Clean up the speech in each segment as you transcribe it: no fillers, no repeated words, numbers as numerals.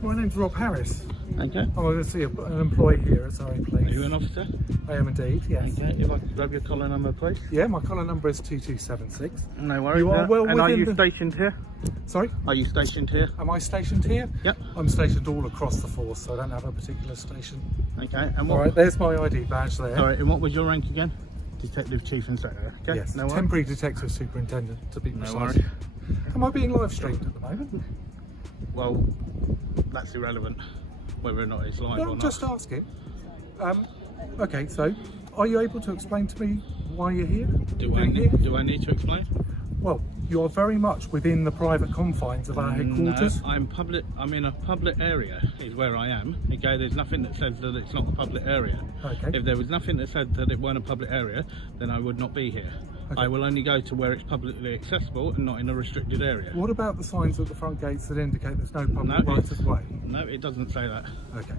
My name's Rob Harris. Okay. I'm obviously an employee here at Surrey Police. Are you an officer? I am indeed, yes. Okay. If I could grab your collar number, please. Yeah, my collar number is 2276. No worries. You are well and are within you the- stationed here? Sorry? Are you stationed here? Am I stationed here? Yep. I'm stationed all across the force, so I don't have a particular station. Okay. And what? Alright, there's my ID badge there. Sorry. And what was your rank again? Detective Chief Inspector. Okay. Yes, No worries. temporary detective superintendent to be No precise. worries. Am I being live streamed at the moment? Well, that's irrelevant. Whether or not it's live No, or I'm not. just asking. Okay, so are you able to explain to me why you're here? Do I need to explain? Well, you are very much within the private confines of our headquarters. No, I'm in a public area is where I am. Okay, there's nothing that says that it's not a public area. Okay. If there was nothing that said that it weren't a public area, then I would not be here. Okay. I will only go to where it's publicly accessible and not in a restricted area. What about the signs at the front gates that indicate there's no public rights of way? No, it doesn't say that. Okay.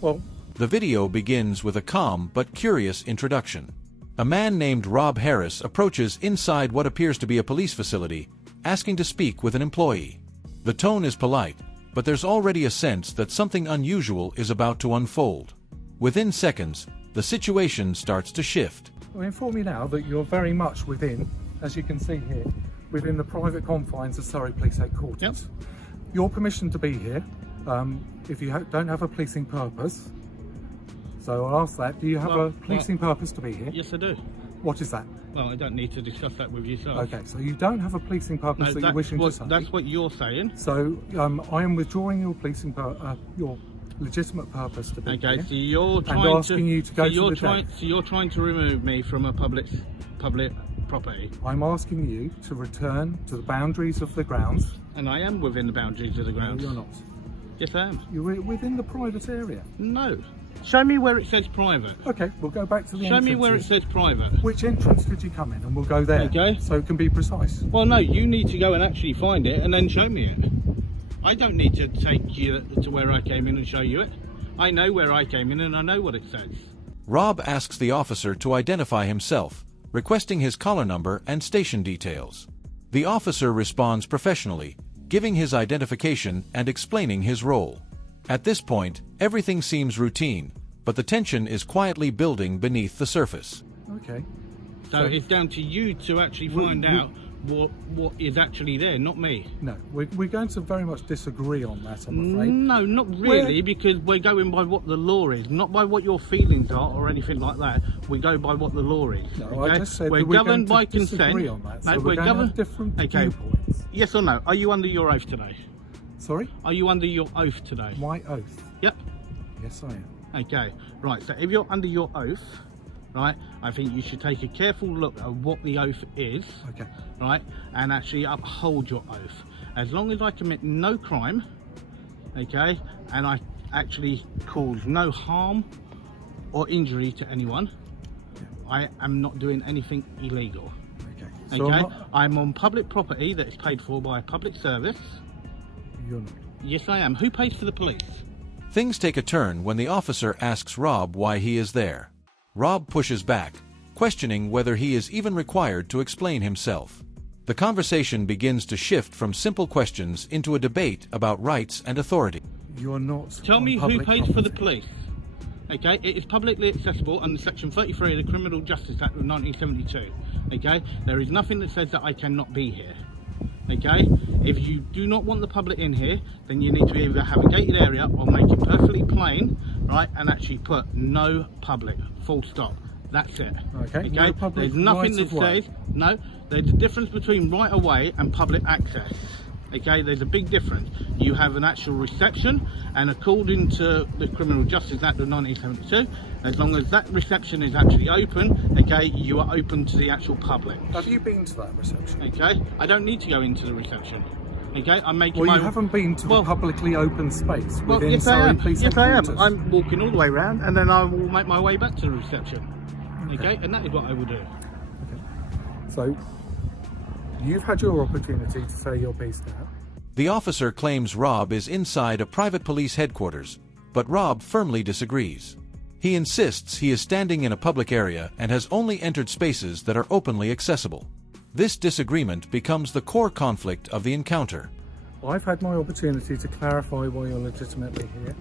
Well, The video begins with a calm but curious introduction. A man named Rob Harris approaches inside what appears to be a police facility, asking to speak with an employee. The tone is polite, but there's already a sense that something unusual is about to unfold. Within seconds, the situation starts to shift. I inform you now that you're very much within, as you can see here, within the private confines of Surrey Police Headquarters. Yep. Your permission to be here, if you don't have a policing purpose. So I'll ask that, do you have a policing purpose to be here? Yes, I do. What is that? Well, I don't need to discuss that with yourself. Okay, so you don't have a policing purpose that you're wishing to say. That's what you're saying. So I am withdrawing your policing your legitimate purpose to be Okay, here. so you're trying and asking you to go to the so desk. you're trying to remove me from a public property, I'm asking you to return to the boundaries of the grounds. and I am within the boundaries of the grounds. No, you're not. Yes, I am. You're within the private area. No. Show me where it says private. Okay, we'll go back to the Show me where it entrances. says private. Which entrance did you come in? And we'll go there. Okay. So it can be precise. Well, no, you need to go and actually find it and then show me it. I don't need to take you to where I came in and show you it. I know where I came in and I know what it says. Rob asks the officer to identify himself, requesting his collar number and station details. The officer responds professionally, giving his identification and explaining his role. At this point, everything seems routine, but the tension is quietly building beneath the surface. Okay. So it's down to you to actually find out what is actually there, not me. No, we're going to very much disagree on that, I'm afraid. No, not really, because we're going by what the law is, not by what your feelings are or anything like that. We go by what the law is. No, okay? I just said we're that we're governed going by to disagree consent. on that. No, So we're going to have different viewpoints. Yes or no? Are you under your oath today? Sorry? Are you under your oath today? My oath? Yep. Yes, I am. Okay, right, so if you're under your oath, right, I think you should take a careful look at what the oath is, Okay. right, and actually uphold your oath. As long as I commit no crime, okay, and I actually cause no harm or injury to anyone, I am not doing anything illegal. Okay. So Okay, I'm on public property that is paid for by a public service. You're not. Yes, I am. Who pays for the police? Things take a turn when the officer asks Rob why he is there. Rob pushes back, questioning whether he is even required to explain himself. The conversation begins to shift from simple questions into a debate about rights and authority. You're not. Tell on me who public pays for the property. police. Okay, it is publicly accessible under Section 33 of the Criminal Justice Act of 1972. Okay, there is nothing that says that I cannot be here. Okay, if you do not want the public in here, then you need to either have a gated area or make it perfectly plain, right, and actually put no public, full stop. That's it. Okay, no public there's nothing right that of way. says, no, there's a difference between right of way and public access. Okay, there's a big difference. You have an actual reception, and according to the Criminal Justice Act of 1972, as long as that reception is actually open, okay, you are open to the actual public. Have you been to that reception? Okay, I don't need to go into the reception. Okay, I'm making Well, my... you haven't been to a publicly open space Well, within yes, I Surrey am. Police Yes, I am. Headquarters. I'm walking all the way around, and then I will make my way back to the reception. Okay, and that is what I will do. Okay. So, you've had your opportunity to say your piece now. The officer claims Rob is inside a private police headquarters, but Rob firmly disagrees. He insists he is standing in a public area and has only entered spaces that are openly accessible. This disagreement becomes the core conflict of the encounter. I've had my opportunity to clarify why you're legitimately here,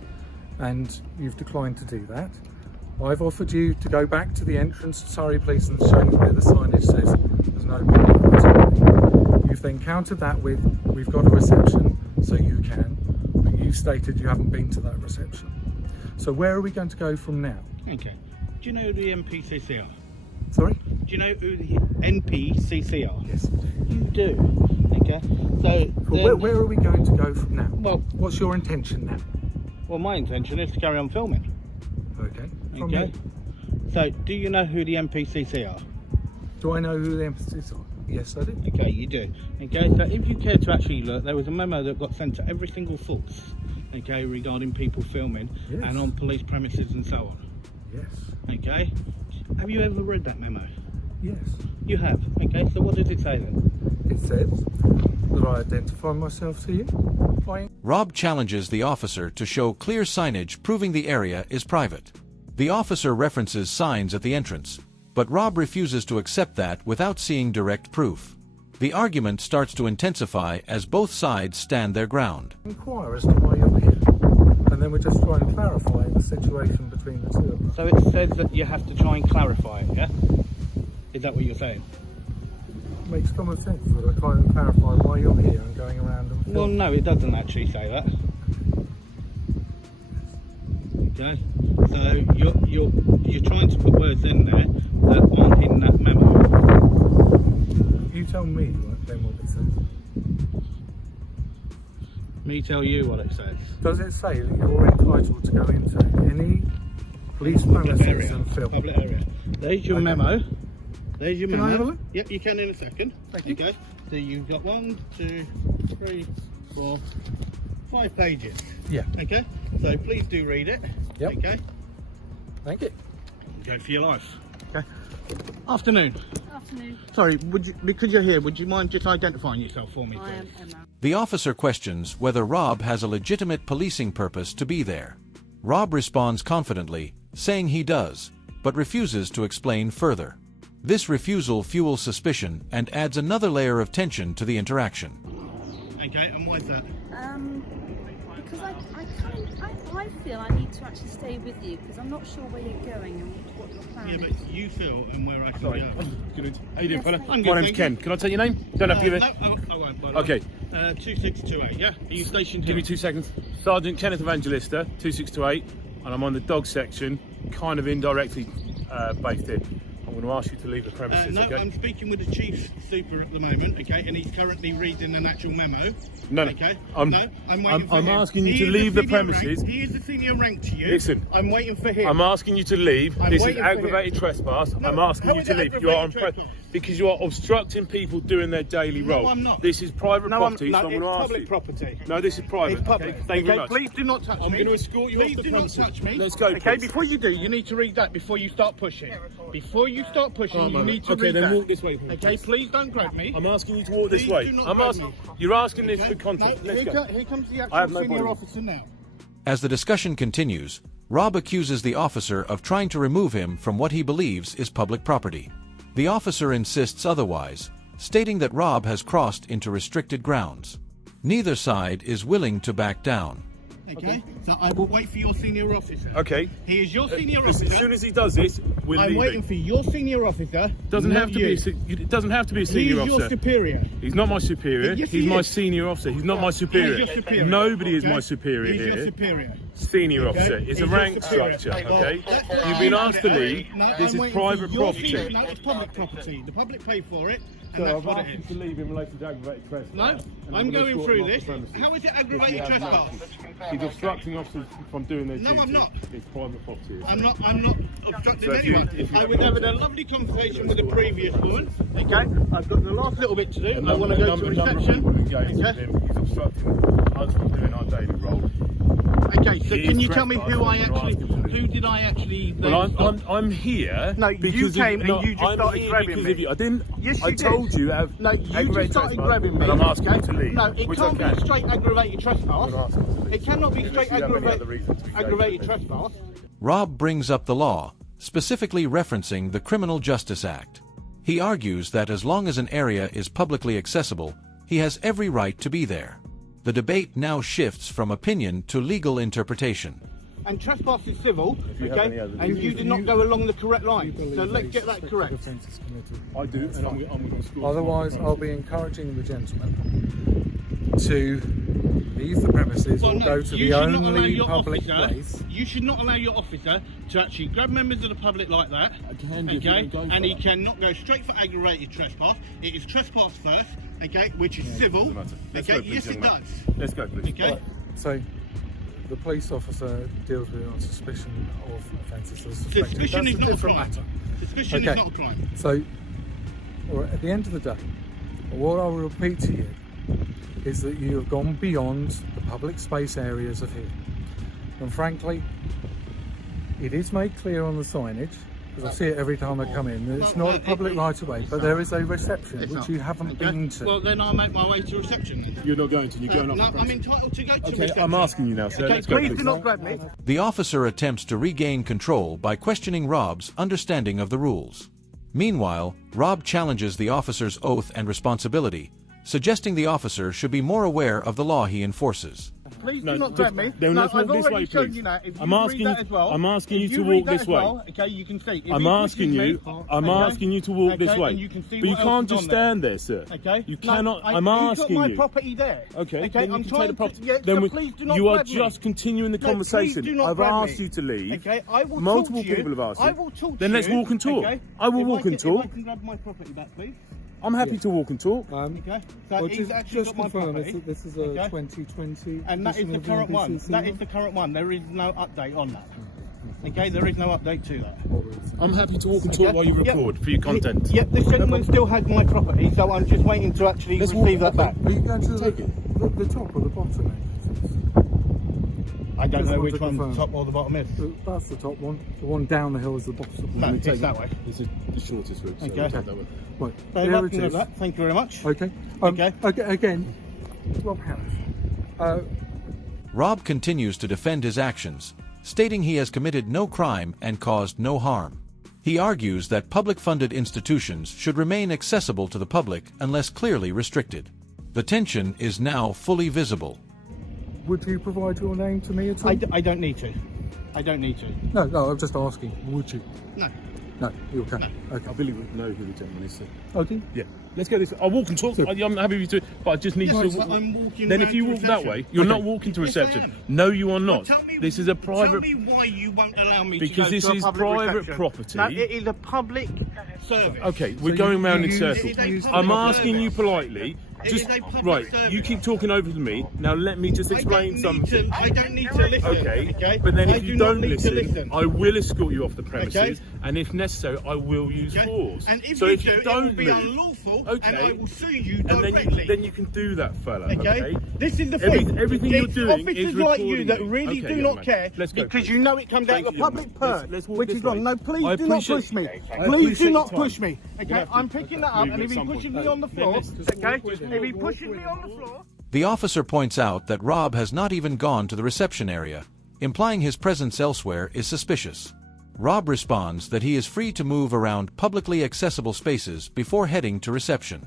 and you've declined to do that. I've offered you to go back to the entrance to Surrey Police and show me where the signage says there's no problem. You've then countered that with, we've got a reception, so you can, but you stated you haven't been to that reception. So where are we going to go from now? Okay. Do you know who the NPCC are? Sorry? Do you know who the NPCC are? Yes. You do. Okay. So Well, where are we going to go from now? Well, what's your intention now? well, my intention is to carry on filming. Okay. From Okay. me. So, do you know who the NPCC are? Do I know who the emphasis are? Yes, I do. Okay, you do. Okay, so if you care to actually look, there was a memo that got sent to every single force, okay, regarding people filming Yes. and on police premises and so on. Yes. Okay, have you ever read that memo? Yes. You have. Okay, so what does it say then? It says that I identify myself to you by... Rob challenges the officer to show clear signage proving the area is private. The officer references signs at the entrance, but Rob refuses to accept that without seeing direct proof. The argument starts to intensify as both sides stand their ground. inquire as to why you're here, and then we just try and clarify the situation between the two of us. So it says that you have to try and clarify it, yeah? Is that what you're saying? It makes common sense that I try and clarify why you're here and going around and Well, filming. no, it doesn't actually say that. Okay, so you're trying to put words in there that aren't in that memo. You tell me then what it says. Me tell you what it says. Does it say that you're entitled to go into any police premises and film? Public area. There's your Okay. memo. There's your Can memo. I have a look? Yep, you can in a second. Thank you. Okay. So you've got 1, 2, 3, 4, 5 pages. Yeah. Okay. So please do read it. Yep. Okay. Thank you. Go for your life. Okay. Afternoon. Afternoon. Sorry, would you, because you're here, would you mind just identifying yourself for me, I am please? Emma. The officer questions whether Rob has a legitimate policing purpose to be there. Rob responds confidently, saying he does, but refuses to explain further. This refusal fuels suspicion and adds another layer of tension to the interaction. Okay, and why is that? Because I feel I need to actually stay with you because I'm not sure where you're going and what your plan Yeah, is. but you feel and where I can Sorry. go. Good. How you doing, Yes, fella? thank I'm you. good, My name's thank Ken. you. Can I take your name? Don't have to give it. No, I won't. But Okay. 2628, yeah? Are you stationed here? Give me 2 seconds. Sergeant Kenneth Evangelista, 2628, and I'm on the dog section, kind of indirectly based here. I'm going to ask you to leave the premises, No, okay? I'm speaking with the chief super at the moment, okay, and he's currently reading an actual memo. No, no. Okay. I'm waiting for him. asking you He to is leave the senior rank. premises. He is the senior rank to you. Listen. I'm waiting for him. I'm asking you to leave. I'm This is waiting for him. aggravated trespass. No, I'm asking how you is to it leave. You are on aggravated trespass? because you are obstructing people doing their daily role. I'm not. This is private no, property, no, so I'm it's going to ask public you. property. No, this is private. It's public. Okay? Thank you very much. Please do not touch I'm me. going to escort you Please off the do premises. not touch me. Let's go, Okay, please. before you do, you need to read that before you start pushing. Before you start pushing, you need to Okay, read then that. walk this way, please. Okay, please don't grab me. I'm asking you to walk this Please way. do not I'm grab asking. me. You're asking this Okay? for context. No, Let's go. here comes the I have actual no senior problem. officer now. As the discussion continues, Rob accuses the officer of trying to remove him from what he believes is public property. The officer insists otherwise, stating that Rob has crossed into restricted grounds. Neither side is willing to back down. Okay, so I will wait for your senior officer. Okay. He is your senior As officer. soon as he does this, we're I'm leaving. waiting for your senior officer. Doesn't not have to you. be. It doesn't have to be a He senior is your officer. superior. He's not my superior. Yes, He's he my is. senior officer. He's not my superior. He is your superior. Nobody is Okay? my superior He's here. your superior. Senior Okay? officer. It's He's a your rank superior. structure. Well, Okay. that's- You've been asked to leave. No, This I'm is waiting for private your property. senior- No, it's public property. The public pay for it, and So that's I've what asked it you is. to leave in relation to aggravated trespass. No, and I'm gonna going escort through him off this. the premises. How is it If you aggravated have no- trespass? He's obstructing officers from doing their No, duty. I'm not. It's private property. I'm not obstructing So if you- anyone. if you I have was no- having a lovely conversation with the previous woman. Okay, I've got the last little bit to do. I want to go to reception. Okay. Okay. He's obstructing us from doing our daily role. Okay, so He can is you tell me who I trespassing. actually, I'm gonna ask him to who did I actually? Well, I'm here. No, you because came and you just I'm started here grabbing because me. of you. I didn't. Yes, I you did. told you. No, you just aggravated started trespass, grabbing me. and I'm asking okay? you to leave. No, it which can't I be can. straight aggravated trespass. I'm asking you to leave. It cannot be Unless straight you have any other reason to engage aggravated with me. trespass. Rob brings up the law, specifically referencing the Criminal Justice Act. He argues that as long as an area is publicly accessible, he has every right to be there. The debate now shifts from opinion to legal interpretation. And trespass is civil, you have any okay? other- And you did not go along the correct line. So let's get that correct. Offences committed. I do, and I'm going to score. Otherwise, I'll be encouraging the gentleman to leave the premises Well, or no, go to you the should not allow only your public officer- place. You should not allow your officer to actually grab members of the public like that. I can do if you okay? don't go for And he that. cannot go straight for aggravated trespass. It is trespass first, okay, which is civil. Doesn't matter. Let's Okay, go, please, yes it young man. does. Let's go, please. Okay. Right, so the police officer deals with it on suspicion of offences. As suspected. Suspicion That's is a not a different crime. matter. Suspicion Okay. is not a crime. So, or at the end of the day, what I will repeat to you is that you have gone beyond the public space areas of here. And frankly, it is made clear on the signage, because I see it every time I come in, that it's not a public right of way, but there is a reception It's which not. you haven't Okay. been to. Well, then I'll make my way to reception. You're not going to. You're going No, off. I'm entitled to go to Okay, reception. I'm asking you now, sir. Okay, Let's go, please please. do not grab me. The officer attempts to regain control by questioning Rob's understanding of the rules. Meanwhile, Rob challenges the officer's oath and responsibility, suggesting the officer should be more aware of the law he enforces. Please No, do not just- grab me. then No, let's I've walk this already way, shown please. you that. If I'm you asking read you- that as well, I'm asking if you to read walk that this as way. well, okay, you can see. If I'm he asking pushes you. me, I'm okay, asking you to walk this okay, way. and you can see But you what else can't is just on there. stand there, sir. Okay. You No, cannot. I'm You've asking got my you. property there. Okay, Okay. then you I'm can trying take the property. To, yeah, then so we, please do not you are grab me. just continuing the No, conversation. please do not I've grab asked me. you to leave. Okay, I will Multiple talk to you. people have asked you. I will talk Then to let's you. walk and talk. Okay? I will If walk and If talk. I can grab my property back, please. I'm happy to walk and talk. Okay. So Well, he's actually got my property. this is a Okay. 2020 And that is edition the of current one. NBCC That is the current one. There is no update on that. Okay, there is no update to that. I'm happy to walk and talk Okay. while you Yep. record for your content. Yep, this gentleman still has my property, so I'm just waiting to actually Let's receive walk- that back. Are you going to Take the top or the bottom? I don't Just know want which to one the confirm. top or the bottom is. That's the top one. The one down the hill is the bottom. No, Let me it's take that it. way. This is the shortest route. So Okay. we'll take that way. Right, So here that it can is. have that. Thank you very much. Okay. Okay. Again, Rob Harris. Rob continues to defend his actions, stating he has committed no crime and caused no harm. He argues that public-funded institutions should remain accessible to the public unless clearly restricted. The tension is now fully visible. Would you provide your name to me at all? I don't need to. I don't need to. No, I'm just asking. Would you? No. No, you okay. I Okay. believe we know who the gentleman is, sir. Okay. Yeah. Let's go this way. I'll walk and talk. I'm happy with you, but I just need Yes, to. but I'm walking Then round if you to walk that reception. way, you're Okay. not walking to Yes, I reception. am. No, you are Well, not. tell me, This is a private. Tell me why you won't allow me Because to go this to a is public private reception. property. No, it is a public service. Okay, we're So going you- round you in use- circles. it is a I'm public asking you service. politely. It Just is a public right. service. You keep talking over to me. Now let me just explain something. I don't need to listen. Okay, but then I if do you not don't need to listen, I will escort you off the premises, Okay. and if necessary, I will use Okay? force. And if so you if do, you it don't will be move, unlawful, okay, and I will sue you and directly. then you can do that, fella. Okay? This is the Every- thing. everything you're It's doing officers is like you recording that you. really Okay, do young not man. care Let's go, because please. you know it comes out Thank of a you, young public man. purse, Let's walk which this is wrong. way. No, I please do not appreciate- push me. I Please do appreciate not your push time. me. You're Okay? gonna have to I'm picking that up, leave and at if he some pushes point. me on the Then floor, let's just okay? walk with If him. he pushes me on the floor. The officer points out that Rob has not even gone to the reception area, implying his presence elsewhere is suspicious. Rob responds that he is free to move around publicly accessible spaces before heading to reception.